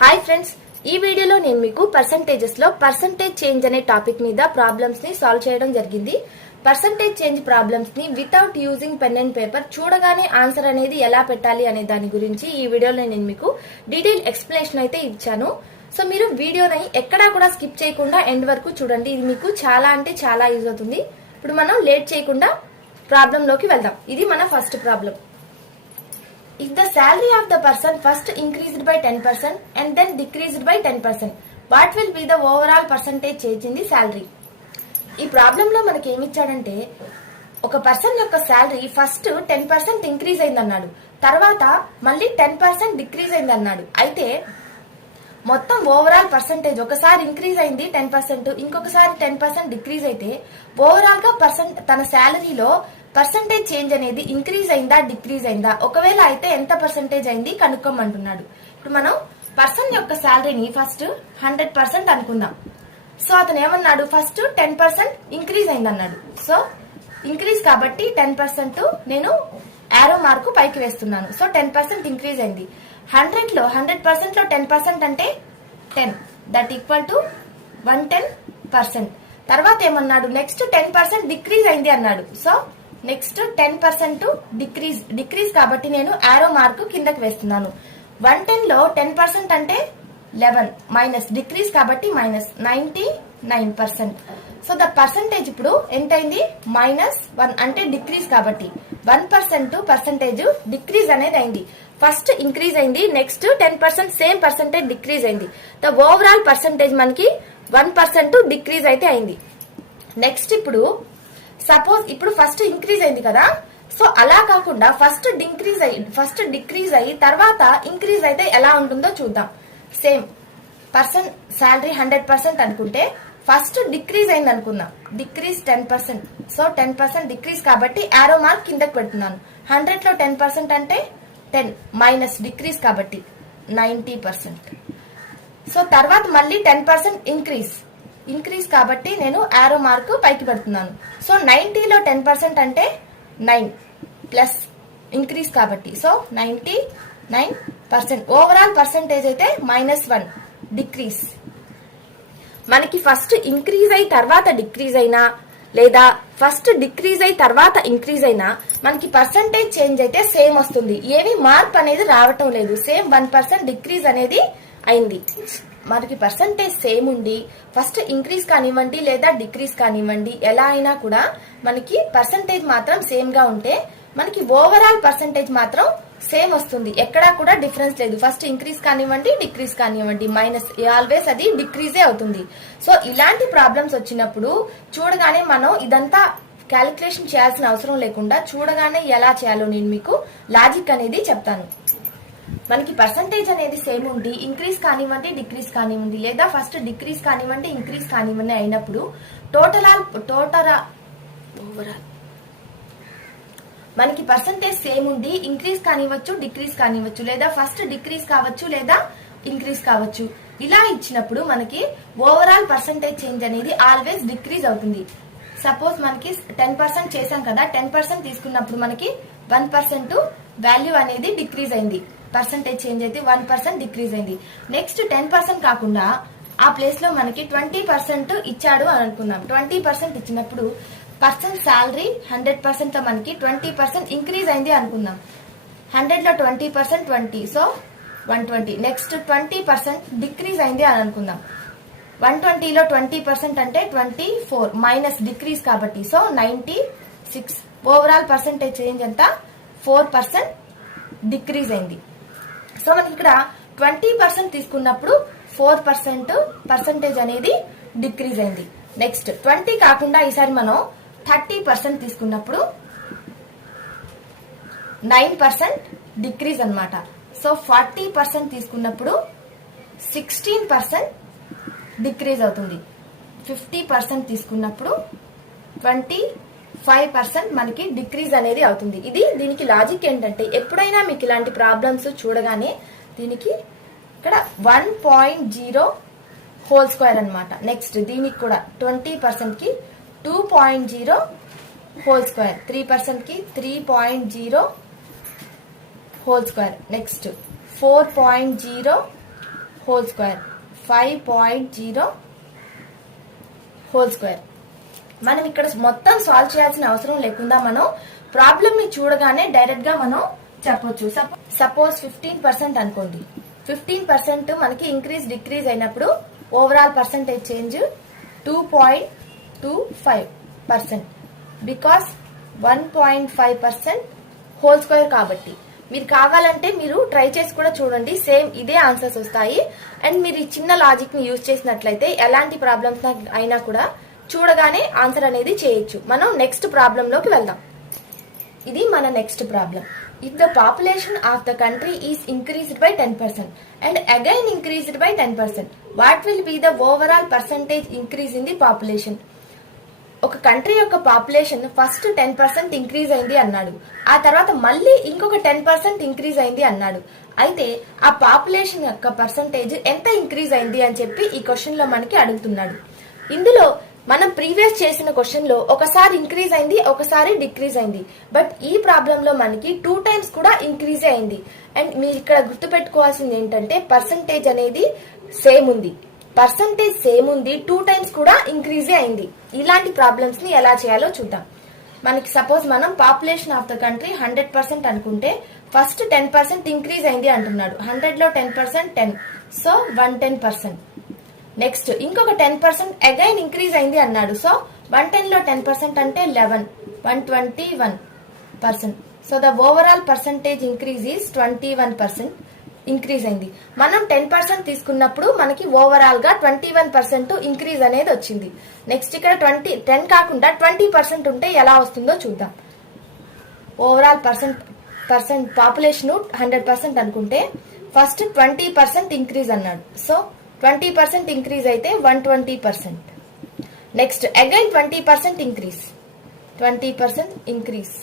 Hi friends, ఈ వీడియోలో నేను మీకు పర్సంటేజెస్ లో పర్సంటేజ్ చేంజ్ అనే టాపిక్ మీద ప్రాబ్లమ్స్ ని సాల్వ్ చేయడం జరిగింది. పర్సంటేజ్ చేంజ్ ప్రాబ్లమ్స్ ని without using pen and paper చూడగానే ఆన్సర్ అనేది ఎలా పెట్టాలి అనే దాని గురించి ఈ వీడియోలో నేను మీకు డీటెయిల్ ఎక్స్ప్లెనేషన్ అయితే ఇచ్చాను. సో మీరు వీడియోని ఎక్కడా కూడా స్కిప్ చేయకుండా ఎండ్ వరకు చూడండి. ఇది మీకు చాలా అంటే చాలా యూజ్ అవుతుంది. ఇప్పుడు మనం లేట్ చేయకుండా ప్రాబ్లం లోకి వెళ్దాం. ఇది మన first problem. If the salary of the person first increased by 10% and then decreased by 10%, what will be the overall percentage change in the salary? ఈ ప్రాబ్లంలో మనకి ఏమి ఇచ్చాడంటే, ఒక పర్సన్ యొక్క శాలరీ ఫస్ట్ 10% ఇంక్రీజ్ అయింది అన్నాడు, తర్వాత మళ్ళీ 10% డిక్రీజ్ అయింది అన్నాడు. అయితే మొత్తం ఓవరాల్ పర్సంటేజ్ ఒకసారి ఇంక్రీజ్ అయింది 10%, ఇంకొకసారి 10% డిక్రీజ్ అయితే ఓవరాల్ గా తన శాలరీలో పర్సంటేజ్ చేంజ్ అనేది ఇంక్రీజ్ అయిందా డిక్రీజ్ అయిందా, ఒకవేళ అయితే ఎంత పర్సంటేజ్ అయింది కనుక్కోమంటున్నాడు. ఇప్పుడు మనం పర్సన్ యొక్క శాలరీని ఫస్ట్ 100% అనుకుందాం. సో అతను ఏమన్నాడు, ఫస్ట్ 10% ఇంక్రీజ్ అయింది అన్నాడు. సో ఇంక్రీజ్ కాబట్టి 10% నేను యారో మార్కు పైకి వేస్తున్నాను. సో 10% ఇంక్రీజ్ అయింది. 100% లో 10% అంటే 10, దట్ ఈక్వల్ టు 110%. తర్వాత ఏమన్నాడు, నెక్స్ట్ 10% డిక్రీజ్ అయింది అన్నాడు. సో నెక్స్ట్ 10% డిక్రీజ్ కాబట్టి నేను యారో మార్కు కిందకి వేస్తున్నాను. 110 లో 10% అంటే 11, మైనస్ డిక్రీజ్ కాబట్టి మైనస్ 99%. సో ద పర్సంటేజ్ ఇప్పుడు ఎంత అయింది, -1 అంటే డిక్రీజ్ కాబట్టి 1% పర్సంటేజ్ డిక్రీజ్ అనేది అయింది. ఫస్ట్ ఇంక్రీజ్ అయింది, నెక్స్ట్ 10% సేమ్ పర్సంటేజ్ డిక్రీజ్ అయింది. ద ఓవరాల్ పర్సంటేజ్ మనకి 1% డిక్రీజ్ అయితే అయింది. నెక్స్ట్ ఇప్పుడు సపోజ్ ఇప్పుడు ఫస్ట్ ఇంక్రీజ్ అయింది కదా, సో అలా కాకుండా ఫస్ట్ డిక్రీజ్ అయ్యి తర్వాత ఇంక్రీజ్ అయితే ఎలా ఉంటుందో చూద్దాం. సేమ్ పర్సన్ శాలరీ 100% అనుకుంటే ఫస్ట్ డిక్రీజ్ అయింది అనుకుందాం, డిక్రీజ్ 10%. సో 10% డిక్రీజ్ కాబట్టి యారో మార్క్ కిందకి పెడుతున్నాను. 100 లో 10% అంటే 10, మైనస్ డిక్రీజ్ కాబట్టి 90%. సో తర్వాత మళ్ళీ 10% ఇంక్రీజ్ కాబట్టి నేను యారో మార్క్ పైకి పెడుతున్నాను. సో 90 లో 10% అంటే 9 ప్లస్ ఇంక్రీజ్ కాబట్టి సో 99%. ఓవరాల్ పర్సంటేజ్ అయితే -1 డిక్రీజ్. మనకి ఫస్ట్ ఇంక్రీజ్ అయి తర్వాత డిక్రీజ్ అయినా లేదా ఫస్ట్ డిక్రీజ్ అయి తర్వాత ఇంక్రీజ్ అయినా మనకి పర్సంటేజ్ చేంజ్ అయితే సేమ్ వస్తుంది. ఏమి మార్పు అనేది రావటం లేదు. సేమ్ 1% డిక్రీజ్ అనేది అయింది. మనకి పర్సంటేజ్ సేమ్ ఉండి ఫస్ట్ ఇంక్రీజ్ కానివ్వండి లేదా డిక్రీజ్ కానివ్వండి, ఎలా అయినా కూడా మనకి పర్సంటేజ్ మాత్రం సేమ్ గా ఉంటే మనకి ఓవరాల్ పర్సంటేజ్ మాత్రం సేమ్ వస్తుంది. ఎక్కడా కూడా డిఫరెన్స్ లేదు. ఫస్ట్ ఇంక్రీజ్ కానివ్వండి డిక్రీజ్ కానివ్వండి, మైనస్ ఆల్వేస్ అది డిక్రీజే అవుతుంది. సో ఇలాంటి ప్రాబ్లమ్స్ వచ్చినప్పుడు చూడగానే మనం ఇదంతా క్యాలిక్యులేషన్ చేయాల్సిన అవసరం లేకుండా చూడగానే ఎలా చేయాలో నేను మీకు లాజిక్ అనేది చెప్తాను. మనకి పర్సంటేజ్ అనేది సేమ్ ఉండి ఇంక్రీజ్ కానివ్వండి డిక్రీజ్ కానివ్వండి లేదా ఫస్ట్ డిక్రీజ్ కానివ్వండి ఇంక్రీజ్ కానివ్వండి అయినప్పుడు ఓవరాల్ మనకి పర్సంటేజ్ సేమ్ ఉండి ఇంక్రీజ్ కానివ్వచ్చు డిక్రీజ్ కానివ్వచ్చు లేదా ఫస్ట్ డిక్రీజ్ కావచ్చు లేదా ఇంక్రీజ్ కావచ్చు. ఇలా ఇచ్చినప్పుడు మనకి ఓవరాల్ పర్సంటేజ్ చేంజ్ అనేది ఆల్వేస్ డిక్రీజ్ అవుతుంది. సపోజ్ మనకి 10% చేసాం కదా, 10% తీసుకున్నప్పుడు మనకి 1% వాల్యూ అనేది డిక్రీజ్ అయింది. పర్సంటేజ్ చేంజ్ అయితే 1% డిక్రీజ్ అయింది. నెక్స్ట్ 10% కాకుండా ఆ ప్లేస్ లో మనకి 20% ఇచ్చాడు అని అనుకుందాం. 20% ఇచ్చినప్పుడు పర్సన్ శాలరీ 100% లో మనకి 20% ఇంక్రీజ్ అయింది అనుకుందాం. 100 లో 20% 20, సో 120. నెక్స్ట్ 20% డిక్రీజ్ అయింది అని అనుకుందాం. 120 లో 20% అంటే 24, మైనస్ డిక్రీజ్ కాబట్టి సో 96. ఓవరాల్ పర్సంటేజ్ చేంజ్ ఎంత, 4% డిక్రీజ్ అయింది. సో మనకి ఇక్కడ 20% తీసుకున్నప్పుడు 4% పర్సంటేజ్ అనేది డిక్రీజ్ అయింది. నెక్స్ట్ 20 కాకుండా ఈసారి మనం 30% తీసుకున్నప్పుడు 9% డిక్రీజ్ అన్నమాట. సో 40% తీసుకున్నప్పుడు 16% డిక్రీజ్ అవుతుంది. 50% తీసుకున్నప్పుడు 25% మనకి డిక్రీజ్ అనేది అవుతుంది. దీనికి లాజిక్ ఏంటంటే, ఎప్పుడైనా మీకు ఇలాంటి ప్రాబ్లమ్స్ చూడగానే దీనికి ఇక్కడ 1.0 హోల్ స్క్వేర్ అనమాట. నెక్స్ట్ దీనికి కూడా 20% కి 2.0 హోల్ స్క్వేర్, 3% కి 3.0 whole square, next 4.0 whole square 5.0 whole square. మనం ఇక్కడ మొత్తం సాల్వ్ చేయాల్సిన అవసరం లేకుండా మనం ప్రాబ్లమ్ ని చూడగానే డైరెక్ట్ గా మనం చెప్పొచ్చు. సపోజ్ 15% అనుకోండి. 15% మనకి ఇంక్రీజ్ డిక్రీజ్ అయినప్పుడు overall percentage change 2.25%. Because 1.5% whole square కాబట్టి. మీరు కావాలంటే మీరు ట్రై చేసి కూడా చూడండి, సేమ్ ఇదే ఆన్సర్స్ వస్తాయి. అండ్ మీరు ఈ చిన్న లాజిక్ ని యూజ్ చేసినట్లయితే ఎలాంటి ప్రాబ్లమ్స్ అయినా కూడా చూడగానే ఆన్సర్ అనేది చేయొచ్చు. మనం నెక్స్ట్ ప్రాబ్లం లోకి వెళ్దాం. ఇది మన next problem. If the population of the country is increased by 10% and again increased by 10%, what will be the overall percentage increase in the population? ఒక కంట్రీ యొక్క పాపులేషన్ ఫస్ట్ 10% ఇంక్రీజ్ అయింది అన్నాడు, ఆ తర్వాత మళ్ళీ ఇంకొక 10% ఇంక్రీజ్ అయింది అన్నాడు. అయితే ఆ పాపులేషన్ యొక్క పర్సంటేజ్ ఎంత ఇంక్రీజ్ అయింది అని చెప్పి ఈ క్వశ్చన్ లో మనకి అడుగుతున్నాడు. ఇందులో మనం ప్రీవియస్ చేసిన క్వశ్చన్ లో ఒకసారి ఇంక్రీజ్ అయింది, ఒకసారి డిక్రీజ్ అయింది. బట్ ఈ ప్రాబ్లం లో మనకి 2 times కూడా ఇంక్రీజ్ అయింది. అండ్ మీరు ఇక్కడ గుర్తుపెట్టుకోవాల్సింది ఏంటంటే పర్సంటేజ్ అనేది సేమ్ ఉంది. పర్సంటేజ్ సేమ్ ఉంది, 2 times కూడా ఇంక్రీజ్ అయింది. ఇలాంటి ప్రాబ్లమ్స్ ని ఎలా చేయాలో చూద్దాం. మనకి సపోజ్ మనం పాపులేషన్ ఆఫ్ ద కంట్రీ 100% అనుకుంటే ఫస్ట్ 10% ఇంక్రీజ్ అయింది అంటున్నాడు. 100 లో 10% 10, సో 110%. నెక్స్ట్ ఇంకొక 10% అగైన్ ఇంక్రీజ్ అయింది అన్నాడు. సో 110 లో 10% అంటే 11, 121%. So the overall percentage increase is 21% increase అయింది. మనం 10% తీసుకున్నప్పుడు మనకి ఓవరాల్ గా 21% ఇంక్రీజ్ అనేది వచ్చింది. నెక్స్ట్ ఇక్కడ 10 కాకుండా 20% ఉంటే ఎలా వస్తుందో చూద్దాం. ఓవరాల్ పర్సెంట్ పాపులేషన్ 100% అనుకుంటే ఫస్ట్ 20% ఇంక్రీజ్ అన్నాడు. సో 20% ఇంక్రీజ్ అయితే 120%. Next again 20% increase, 20% increase.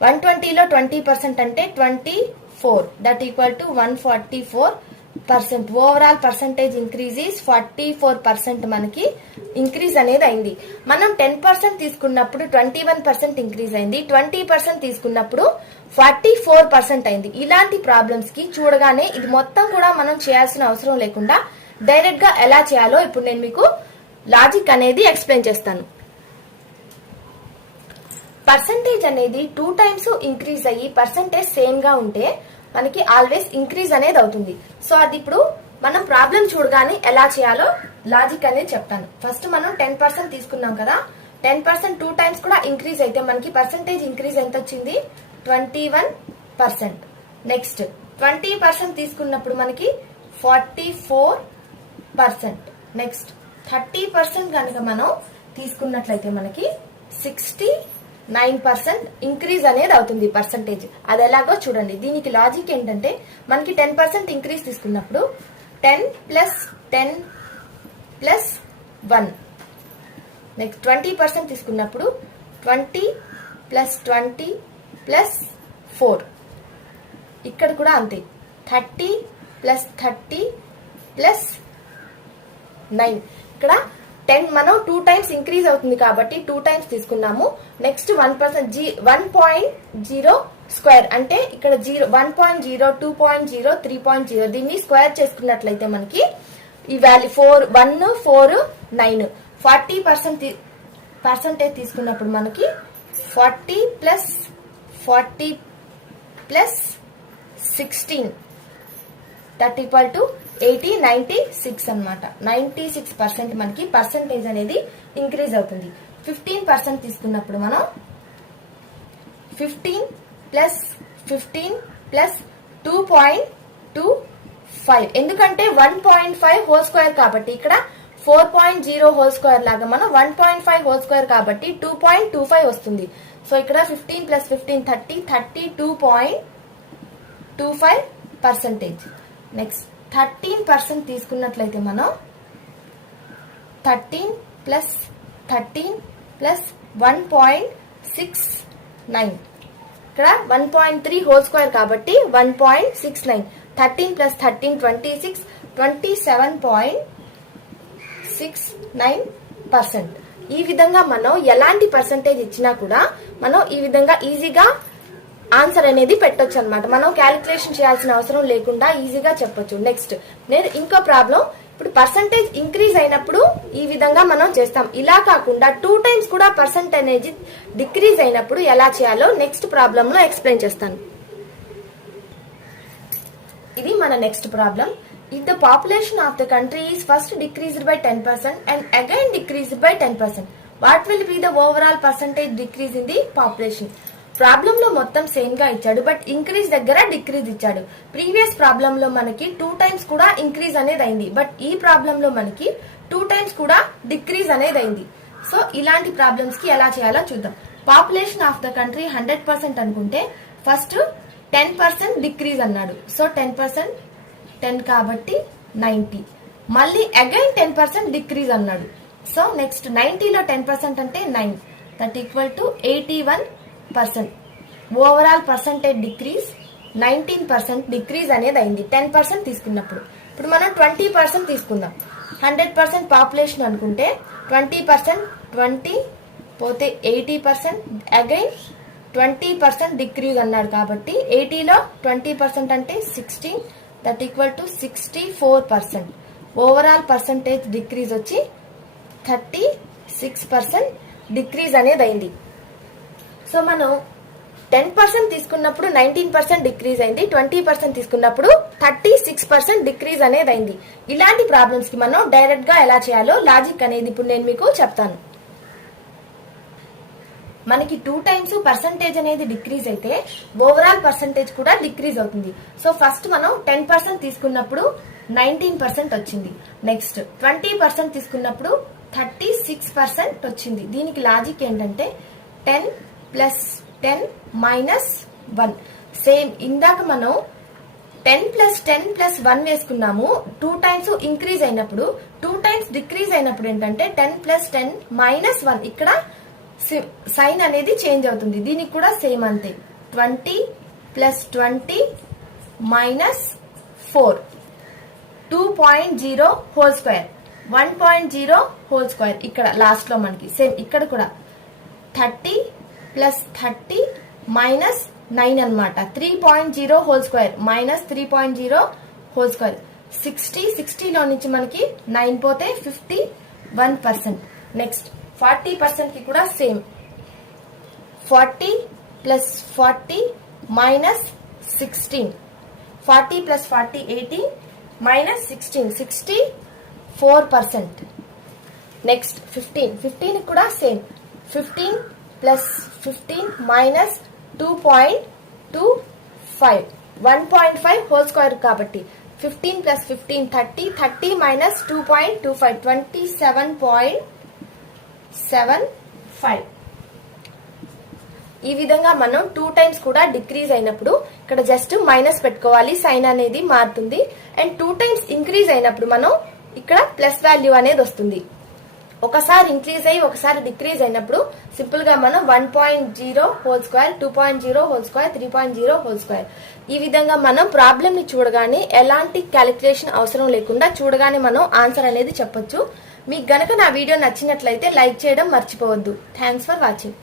120 లో 20% అంటే 24, that equal to 144%. Overall percentage increase is 44% మనకి ఇంక్రీజ్ అనేది అయింది. మనం 10% తీసుకున్నప్పుడు 21% ఇంక్రీజ్ అయింది, 20% తీసుకున్నప్పుడు 44% అయింది. ఇలాంటి ప్రాబ్లమ్స్ కి చూడగానే ఇది మొత్తం కూడా మనం చేయాల్సిన అవసరం లేకుండా డైరెక్ట్ గా ఎలా చేయాలో ఇప్పుడు నేను మీకు లాజిక్ అనేది ఎక్స్ప్లెయిన్ చేస్తాను. పర్సంటేజ్ అనేది 2 times ఇంక్రీజ్ అయ్యి పర్సంటేజ్ సేమ్ గా ఉంటే మనకి ఆల్వేస్ ఇంక్రీజ్ అనేది అవుతుంది. సో అది ఇప్పుడు మనం ప్రాబ్లం చూడగానే ఎలా చేయాలో లాజిక్ అనేది చెప్తాను. ఫస్ట్ మనం 10% తీసుకున్నాం కదా, 10% 2 times కూడా ఇంక్రీజ్ అయితే మనకి పర్సంటేజ్ ఇంక్రీజ్ ఎంత వచ్చింది? 21%. నెక్స్ట్ 20% తీసుకున్నప్పుడు మనకి 44%. నెక్స్ట్ 30% కనుక మనం తీసుకున్నట్లయితే మనకి 69% ఇంక్రీజ్ అనేది అవుతుంది పర్సంటేజ్. అది ఎలాగో చూడండి. దీనికి లాజిక్ ఏంటంటే మనకి 10% ఇంక్రీజ్ తీసుకున్నప్పుడు 10 + 10 + 1. నెక్స్ట్ 20% తీసుకున్నప్పుడు 20 + 20 + 4. ఇక్కడ కూడా అంతే, 30 + 30 + 9. ఇక్కడ 10 మనం 2 times ఇంక్రీజ్ అవుతుంది కాబట్టి 2 times తీసుకున్నాము. నెక్స్ట్ 1%, 1.0 స్క్వేర్ అంటే ఇక్కడ 1.0, 2.0, 3.0 దీన్ని స్క్వేర్ చేసుకున్నట్లయితే మనకి ఈ వాల్యూ 1, 4, 9. 40% తీసుకున్నప్పుడు మనకి 40 + 40 + 16, దట్ ఈక్వల్ టు 80, 96 అనమాట. 96% మనకి పర్సంటేజ్ అనేది ఇంక్రీజ్ అవుతుంది. 15% తీసుకున్నప్పుడు మనం 15 + 15 + 2.25, ఎందుకంటే 1.5 హోల్ స్క్వేర్ కాబట్టి ఇక్కడ 4.0 హోల్ స్క్వేర్ లాగా మనం 1.5 హోల్ స్క్వేర్ కాబట్టి 2.25 వస్తుంది. సో ఇక్కడ 15 + 15 30, 32.25%. నెక్స్ట్ 13% తీసుకున్నట్లయితే మనం 13 + 13 + 1.69, ఇక్కడ 1.3 హోల్ స్క్వేర్ కాబట్టి 1.69. 13 + 13 26, 27.69%. ఈ విధంగా మనం ఎలాంటి పర్సంటేజ్ ఇచ్చినా కూడా మనం ఈ విధంగా ఈజీగా ఆన్సర్ అనేది పెట్టొచ్చు అనమాట. మనం క్యాలిక్యులేషన్ చేయాల్సిన అవసరం లేకుండా ఈజీగా చెప్పొచ్చు. నెక్స్ట్ నేను ఇంకో ప్రాబ్లం, ఇప్పుడు పర్సంటేజ్ ఇంక్రీజ్ అయినప్పుడు ఈ విధంగా మనం చేస్తాం. ఇలా కాకుండా 2 టైమ్స్ కూడా పర్సంటేజ్ డిక్రీజ్ అయినప్పుడు ఎలా చేయాలో నెక్స్ట్ ప్రాబ్లం లో ఎక్స్ప్లెయిన్ చేస్తాను. ఇది మన next problem. If the population of the country is first decreased by 10% and again decreased by 10%, what will be the overall percentage decrease in the population? Problem లో మొత్తం same గా ఇచ్చాడు, but increase దగ్గర decrease ఇచ్చాడు. Previous problem లో మనకి 2 times కూడా increase అనేది అయింది, బట్ ఈ ప్రాబ్లం లో మనకి 2 టైమ్స్ కూడా డిక్రీజ్ అనేది అయింది. సో ఇలాంటి ప్రాబ్లమ్స్ కి ఎలా చేయాలో చూద్దాం. పాపులేషన్ ఆఫ్ ద కంట్రీ 100% అనుకుంటే ఫస్ట్ 10% డిక్రీజ్ అన్నాడు. సో 10% 10 కాబట్టి 90. మళ్ళీ అగైన్ 10% డిక్రీజ్ అన్నాడు. సో నెక్స్ట్ 90లో 10% అంటే 9, that equal to 81%. Overall percentage decrease 19% decrease అనేది అయింది 10% తీసుకున్నప్పుడు. ఇప్పుడు మనం 20% తీసుకుందాం. 100% పాపులేషన్ అనుకుంటే 20% 20 పోతే 80%, అగైన్ 20% డిక్రీజ్ అన్నాడు కాబట్టి 80లో 20% అంటే 16, that equal to 64%. Overall percentage decrease వచ్చి 36% డిక్రీజ్ అనేది అయింది. సో మనం 10% తీసుకున్నప్పుడు 19% డిక్రీజ్ అయింది, 20% తీసుకున్నప్పుడు 36% డిక్రీజ్ అనేది అయింది. ఇలాంటి ప్రాబ్లమ్స్ కి మనం డైరెక్ట్ గా ఎలా చేయాలో లాజిక్ అనేది ఇప్పుడు నేను మీకు చెప్తాను. మనకి 2 టైమ్స్ పర్సంటేజ్ అనేది డిక్రీజ్ అయితే ఓవరాల్ పర్సంటేజ్ కూడా డిక్రీజ్ అవుతుంది. సో ఫస్ట్ మనం 10% తీసుకున్నప్పుడు 19% వచ్చింది. నెక్స్ట్ 20% తీసుకున్నప్పుడు 36% వచ్చింది. దీనికి లాజిక్ ఏంటంటే 10 ప్లస్ 10 మైనస్ 1. సేమ్ ఇందాక మనం 10 ప్లస్ 10 ప్లస్ 1 వేసుకున్నాము. 2 టైమ్స్ ఇంక్రీజ్ అయినప్పుడు, 2 టైమ్స్ డిక్రీజ్ అయినప్పుడు ఏంటంటే 10 ప్లస్ 10 మైనస్ 1. ఇక్కడ సైన్ అనేది చేంజ్ అవుతుంది. దీనికి కూడా సేమ్ అంతే, 20 plus 20 minus 4, 2.0 whole square, 1.0 whole square. ఇక్కడ లాస్ట్ లో మనకి సేమ్ ఇక్కడ కూడా 30 ప్లస్ 30 మైనస్ 9 అనమాట, 3.0 whole square minus 3.0 whole square. 60లో నుంచి మనకి 9 పోతే 51%. నెక్స్ట్ 40% కి కూడా same, 40 plus 40 minus 16, 40 plus 40 80 minus 16, 64%. Next 15 కూడా same, 15 plus 15 minus 2.25, 1.5 whole square కాబట్టి 15 ప్లస్ 15 30, 30 మైనస్ 2.25, 27.75. ఈ విధంగా మనం 2 టైమ్స్ కూడా డిక్రీజ్ అయినప్పుడు ఇక్కడ జస్ట్ మైనస్ పెట్టుకోవాలి, సైన్ అనేది మారుతుంది. అండ్ 2 టైమ్స్ ఇంక్రీజ్ అయినప్పుడు మనం ఇక్కడ ప్లస్ వాల్యూ అనేది వస్తుంది. ఒకసారి ఇంక్రీజ్ అయ్యి ఒకసారి డిక్రీజ్ అయినప్పుడు సింపుల్ గా మనం 1.0 whole square, 2.0 whole square, 3.0 whole square. ఈ విధంగా మనం ప్రాబ్లం ని చూడగానే ఎలాంటి క్యాలిక్యులేషన్ అవసరం లేకుండా చూడగానే మనం ఆన్సర్ అనేది చెప్పొచ్చు. మీకు గనక నా వీడియో నచ్చినట్లయితే లైక్ చేయడం మర్చిపోవద్దు. Thanks for watching.